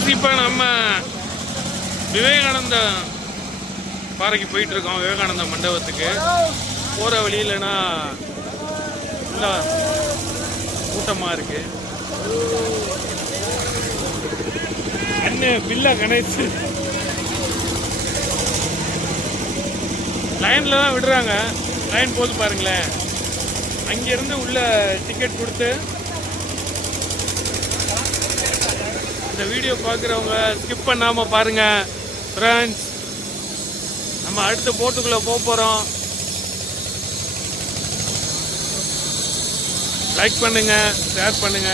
Friends, இப்போ நம்ம விவேகானந்த பாறைக்கு போயிட்டு இருக்கோம். விவேகானந்த மண்டபத்துக்கு போகிற வழியிலனா ஃபுல்லாக கூட்டமாக இருக்கு. அண்ணன் பில்லா கணேஷ் லைனில் தான் விடுறாங்க. லைன் போது பாருங்களேன். அங்கேருந்து உள்ள டிக்கெட் கொடுத்து இந்த வீடியோ பார்க்குறவங்க ஸ்கிப் பண்ணாமல் பாருங்கள் ஃப்ரெண்ட்ஸ். நம்ம அடுத்த போட்டுக்குள்ளே போக போகிறோம். லைக் பண்ணுங்க, ஷேர் பண்ணுங்க.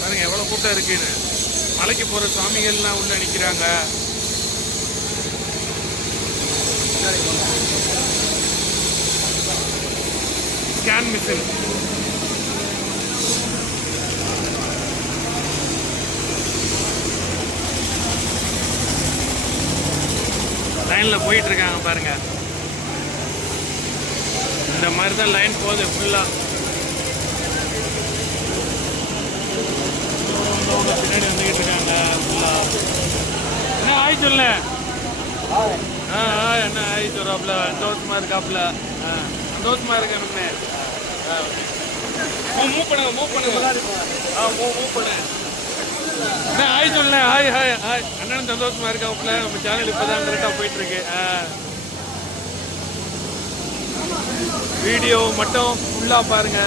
பாருங்க எவ்வளோ கூட்டம் இருக்குன்னு. மலைக்கு போகிற சாமிகள்லாம் உள்ள நிற்கிறாங்க. ஸ்கேன் மிஷின் லைனில் போயிட்டு இருக்காங்க பாருங்க. இந்த மாதிரி தான் லைன் போகுது ஃபுல்லாக. பின்னாடி வந்துக்கிட்டு இருக்காங்க ஃபுல்லாக. என்ன ஆய் சொல்ல என்ன ஆய் சொல்றாப்புல. சந்தோஷமா இருக்காப்புல. சந்தோஷமா இருக்கணும்னு மூவ் பண்ணுங்க மூவ் பண்ணுங்க. என்ன ஆய் சொல்ல ஹாய் ஹாய் ஹாய். அண்ணனும் சந்தோஷமா இருக்காப்புல. நம்ம சேனல் இப்போதான் கரெக்டாக போயிட்டு இருக்கு. வீடியோ மட்டும் ஃபுல்லாக பாருங்க.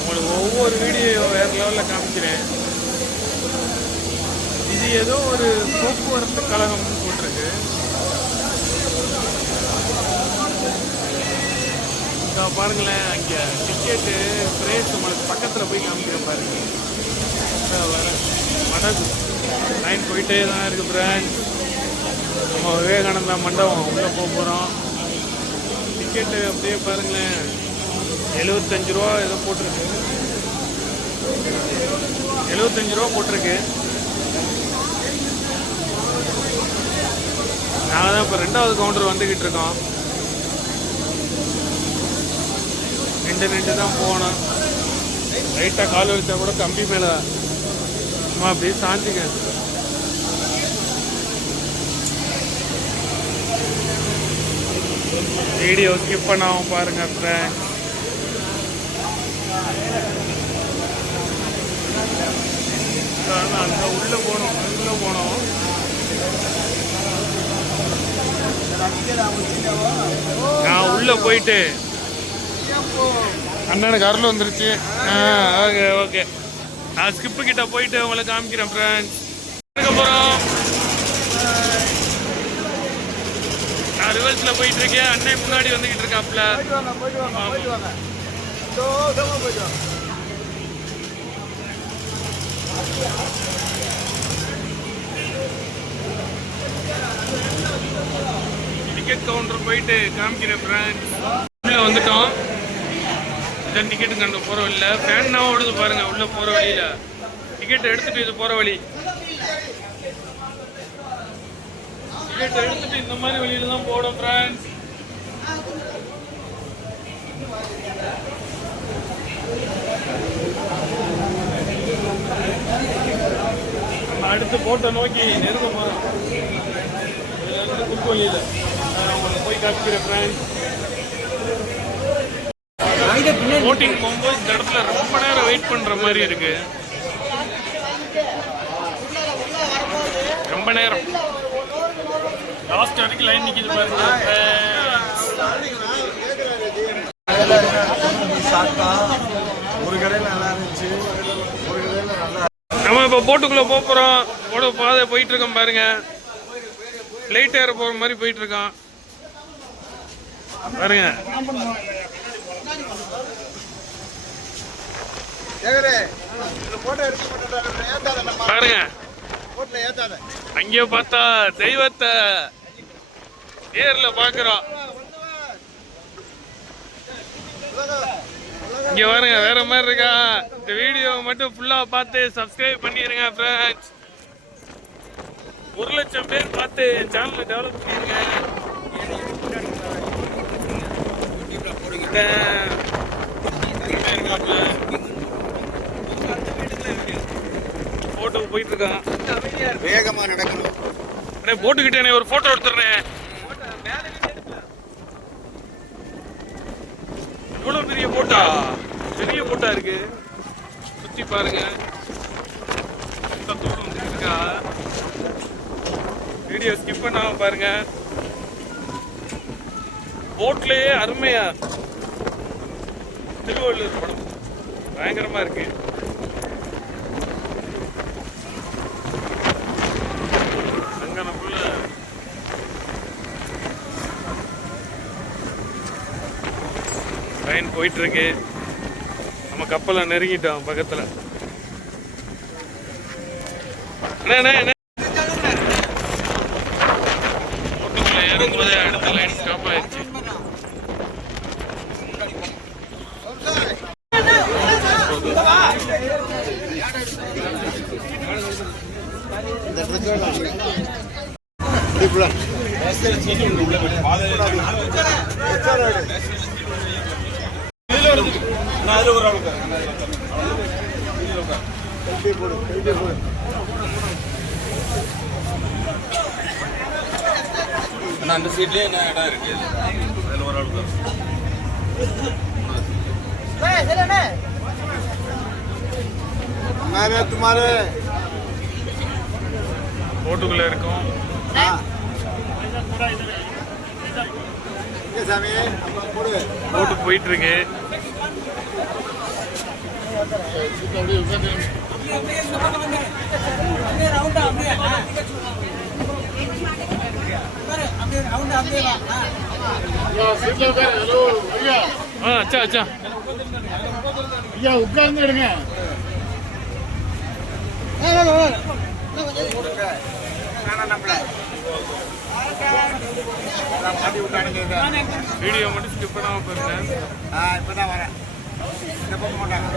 உங்களுக்கு ஒவ்வொரு வீடியோ வேறு லெவலில் காமிக்கிறேன். இது ஏதோ ஒரு போக்குவரத்து கழகம்னு போட்டிருக்கு. பாருங்களேன், அங்கே டிக்கெட்டு ப்ரைஸ் உங்களுக்கு பக்கத்தில் போய் காமிக்கிறேன் பாருங்க. வர மடகு லைன் போயிட்டே தான் இருக்குது ஃப்ரெண்ட்ஸ். நம்ம விவேகானந்தா மண்டபம் உள்ளே போக போகிறோம். டிக்கெட்டு அப்படியே பாருங்களேன், 75 ரூபா ஏதோ போட்டிருக்கு. 75 ரூபா போட்டிருக்கு. நாங்கள் தான் இப்போ 2வது கவுண்டர் வந்துக்கிட்டு இருக்கோம். ரெண்டு தான் போகணும். லைட்டாக கால் வச்சா கூட கம்பி மேலே சும்மா அப்படியே சாஞ்சிங்க. வீடியோ ஸ்கிப் பண்ணாமல் பாருங்கள் ஃப்ரெண்ட்ஸ். அங்கே உள்ளே போனோம். நான் உள்ளே போயிட்டு அண்ணனுக்கு அருள் வந்துருச்சு. ஓகே நான் ஸ்கிப்பு கிட்ட போயிட்டு உங்களை காமிக்கிறேன் ஃப்ரெண்ட்ஸ். அதுக்கப்புறம் நான் ரிவர்ஸில் போயிட்டு இருக்கேன். அண்ணன் முன்னாடி வந்துக்கிட்டு இருக்காப்புல. டிக்கெட் கவுண்டர் போயிட்டு காமிக்கிறேன் ஃப்ரெண்ட்ஸ். உள்ளே வந்துட்டோம். இதான் டிக்கெட்டு கண்டு போகிற வழியில் ஃபேன்னா ஓடுது பாருங்கள். உள்ளே போகிற வழியில் டிக்கெட் எடுத்துகிட்டு இது போகிற வழி. டிக்கெட் எடுத்துகிட்டு இந்த மாதிரி வழியில் தான் போடும் ஃப்ரெண்ட்ஸ். நம்ம அடுத்து போட்டை நோக்கி நெருங்க போகிறோம். இதுலேருந்து குறுக்கு வழியில் உங்களை போய் காமிக்கிறேன் ஃப்ரெண்ட்ஸ். போட்டிங் போகும்போது இந்த இடத்துல ரொம்ப நேரம் வெயிட் பண்ணுற மாதிரி இருக்கு. ரொம்ப நேரம் லாஸ்ட் வரைக்கும் லைன் நிற்கிது பாருங்க. நம்ம இப்போ போட்டுக்குள்ளே போகிறோம். போட பாதை போயிட்டு இருக்கோம் பாருங்க. லைட் ஏற போகிற மாதிரி போயிட்டு இருக்கோம் பாருங்க. பாருங்க அங்கே பார்த்தா தெய்வத்தை நேர்ல பாக்குறோம். இங்க பாருங்க வேற மாதிரி இருக்கா. இந்த வீடியோ மட்டும் ஃபுல்லா பார்த்து சப்ஸ்கிரைப் பண்ணிருங்க ஃப்ரெண்ட்ஸ். 1 லட்சம் பேர் பார்த்து சேனலை டெவலப் பண்ணிருங்க. போட்டோக்கு போயிட்டு இருக்கான். வேகமா நடக்கணும். போட்டுக்கிட்டே ஒரு போட்டோ எடுத்துறேன். இவ்வளவு பெரிய போட்டா, பெரிய போட்டா இருக்கு. சுத்தி பாருங்க. வீடியோ ஸ்கிப் பண்ணாம பாருங்க. போட்லயே அருமையா திருவள்ளுவர் படம் பயங்கரமா இருக்கு. அங்கனக்குள்ள ட்ரெயின் போயிட்டு இருக்கு. நம்ம கப்பலை நெருங்கிட்டோம் பக்கத்துல. இறங்கும்போதே அடுத்த லைன் ஸ்டாப் ஆயிடுச்சு. அந்த சீட்லயே என்ன இடம் இருக்கு? அதுல ஒரு ஆள் தான். तुम्हारे போட்டுக்குள்ள இருக்கும். போட்டு போயிட்டு இருக்கு. அச்சா அச்சா ஐயா உட்கார்ந்து எடுங்க. வீடியோ மட்டும் ஸ்கிப் பண்ணாம பாருங்க. இப்பதான் வரேன். இந்த பக்கம் மாட்டாங்க.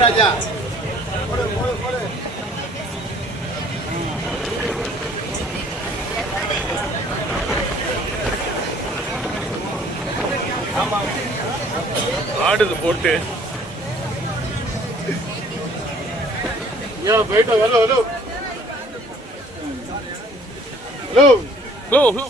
ராஜா ஆடுது போட்டு. போயிட்டு hello hello hello hello hello.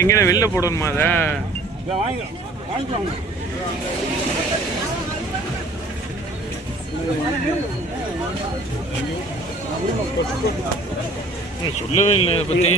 எங்கே வெளில போடணுமா அதை? சொல்லவே இல்லை அதை பற்றி.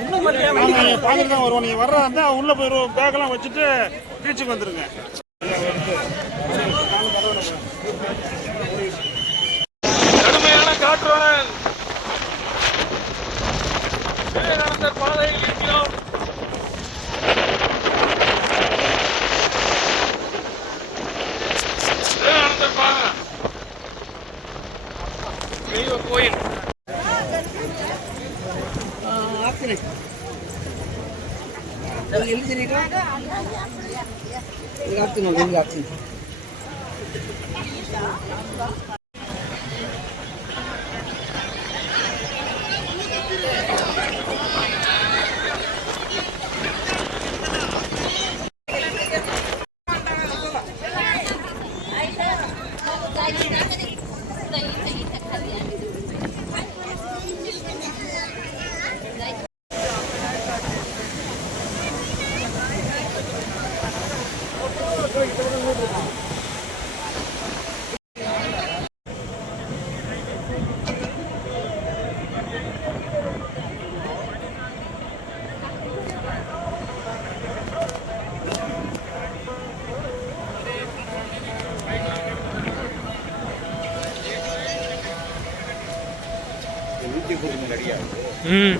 பார்த்துட்டு தான் வருவோம். நீங்கள் வர்றதா இருந்தால் உள்ளே போயிடுவோம். பேக்கெல்லாம் வச்சுட்டு பீச்சுக்கு வந்துடுங்க. கடுமையான காற்றுடன் விவேகானந்தர் பாதையில் இருக்கிறோம். விவேகானந்தர் பாதை தெய்வ கோயில். ம்